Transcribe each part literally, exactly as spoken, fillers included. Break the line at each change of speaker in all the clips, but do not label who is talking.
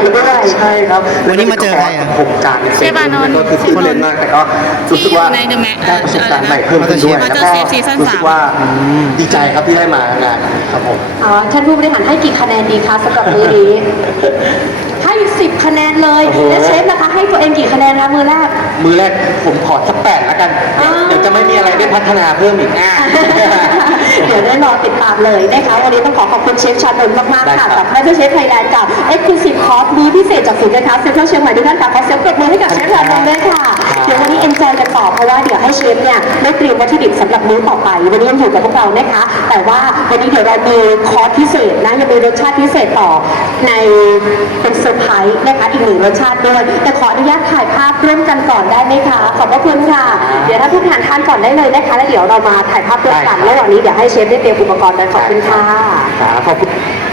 ด้วยใช่ครับ
วันนี้มาเจอใครอ่ะ
ผมการเชฟานนท์ก็คือตื่นเต้นมากแต่ก็รู้สึกว่าได้ประสบการณ์ใหม่เพิ่มขึ้นด้วยแล้วก็รู้สึกว่าดีใจครับที่ได้มางานครับผม
อ๋อท่านผู้บริหารให้กี่คะแนนดีคะสำหรับมือนี้ให้สิบคะแนนเลยและเชฟนะคะให้ตัวเองกี่คะแนนคะมือแรก
มือแรกผมขอสักแปดแล้วกันเดี๋ยวจะไม่มีอะไรได้พัฒนาเพิ่มอีกอ่ะ
เดี๋ยวได้รอติดตามเลยนะคะวันนี้ต้องขอขอบคุณเชฟชานนท์มากๆค่ะกับแม่เชฟไทยแลนด์กับ Exclusive Course มื้อพิเศษจากศูนย์การค้าเซ็นทรัลเชียงใหม่ทุกท่านค่ะขอเสียงปรบมือให้กับเชฟชานนท์ด้วยค่ะเดี๋ยววันนี้ enjoy กันต่อเพราะว่าเดี๋ยวให้เชฟเนี่ยได้เตรียมวัตถุดิบสำหรับมื้อต่อไปวันนี้ยังอยู่กับพวกเรานะคะแต่ว่าวันนี้เดี๋ยวเรามีคอร์สพิเศษนะยังมีรสชาติพิเศษต่อในเป็นเซอร์ไพรส์นะคะอีกหนึ่งรสชาติด้วยแต่ขออนุญาตถ่ายภาพร่วมกันก่อนได้ไหมคะขอบพระคุณค่ะเดี๋ยวถ้าทุกท่านทานก่อนได้เลยนะคะแล้วเดี๋ยวเรามาถ่ายภาพร่วมกันระหว่างนี้เดี๋ยวให้เชฟได้เตรียมอุปกรณ์กันขอบคุณค่ะ
ขอบคุณ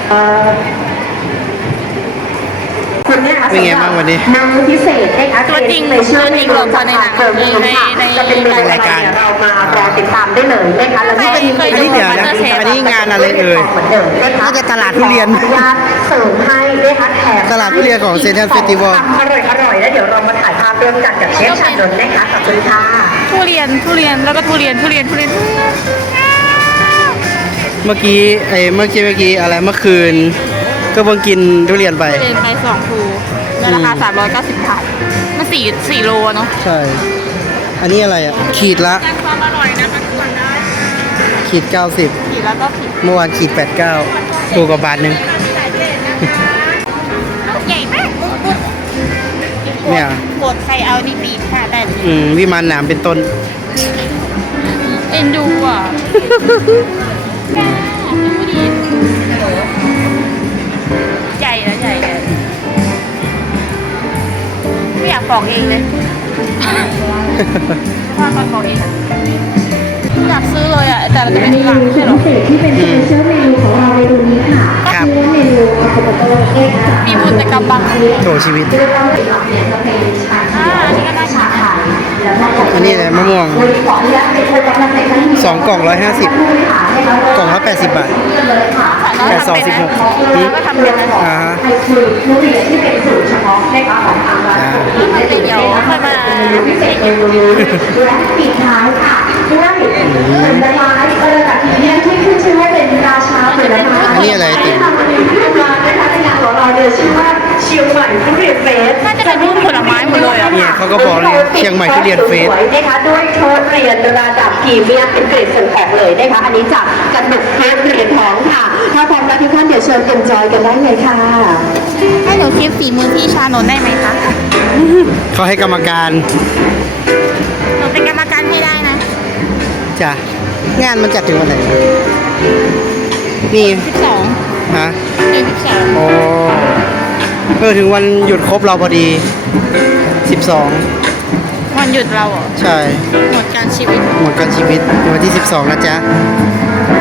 คุณเนี่ยค่ะเป็นไงบ้างวันนี้นางพิเศษนะคะ
ตัวจริงตัวจริงหลบมาในหนังในใน
จะเป็นรายการเรามารอติดตามได้เลยนะคะแล้วก็เป็น
อันนี้เดี๋ยวนะอันนี้งานอะไรเอ่ยน่าจะตลาดทุเรียน
เสริมให้นะคะแถม
ตลาดทุเรียนของเซ็นทรัลเฟสติวัล
อร่อยอร่อยแล้วเดี๋ยวเรามาถ่ายภาพร่วมกันกับเชฟชานนท์นะคะขอบคุณค่ะ
ทุเรียนทุเรียนแล้วก็ทุเรียนทุเรียนทุเรียน
เมื่อกี้ไอ้เมื่อกี้เมื่อกี้อะไรเมื่อคืนก็เพิ่งกินทุเรียนไป
ทุเรียนไปสองภูในราคาสามร้อยเก้าสิบบาทมันสี่สี่โลเนาะ
ใช่อันนี้อะไรอ่ะขีดละ
ความอร่อยนะคะทุกคนได้
ขีดเก้าสิบ
ขีดแล้วก็ขีด
เมื่อวานขีดแปดเก้าถูกกว่าบาทหนึ่ง
ใหญ่มาก
เนี่ย
บดใส่เอานี่ปีกค่ะได้
อืมวิมานหนามเป็นต้น
เอ็นดูอ่ะใหญ่แล้วใหญ่เลยไม่อยากปอกเองเลยว่าตอนปอกเองอยากซื้อเลยอ่ะแต่เราจะไม่ซื้อหลังใช่หรอ
ที่เป็นสเปเชียลเมนูของเราในวันนี้ค่ะ
ครับ
เมนูคาโปโต้เอ็กซ์
มีบุญแต่กำบัง
โถชีวิต
อ่าอันนี้ก็ได้ชาไทย
อันนี้อะไรมะม่วงสองกล่องร้อยห้าสิบกล่องละแปดสิบบาทแปดสองสิบหก
ก็ทำเป็นนะ
อ่า
คือทุเรียนที่เป็นสูตรเฉพาะในของทางร้าน
เดี๋ยวค่อยมา
พิเศษเมนูนี้และปิดท้ายค่ะด้วยผลไม้เออกับที่นี่ที่ขึ้นชื่อว่าเป็นราชาผลไม้
อันนี้อะไรติ่ง
นะคะในงานของเราเนี่ยชื่อว่าเชียงใหม่ทุเรียนเฟส
น่าจะเป็นรูปผลไม้หมดเลยอ่ะ
เนี่ยเขาก็บอกเลยเชียงใหม่ทุเรียนเฟส
นะคะด้วยทุเรียนระดับพรีเมียมเป็นเกรดส่งออกเลยนะคะอันนี้จากกระดูกเทปเหรียญทองค่ะถ้าพร้อมแล้วทุกท่านเดี๋ยวเชิญเอ็นจอยกันได้เลยค่ะ
ให้หนูชิมฝีมือพี่ชานนท์ได้ไหมคะ
เขาให้กรรมการ
หนูเป็นกรรมการให้ได้นะ
จ้ะงานมันจัดถึงวันไหนนี่
สิบสอง
ฮะ
เดือนสิบสอง
โอ้เออถึงวันหยุดครบเราพอดีสิบสอง
วันหยุดเราอ่ะ
ใช่
หมดการชีวิต
หมดการชีวิตวันที่สิบสองนะจ๊ะ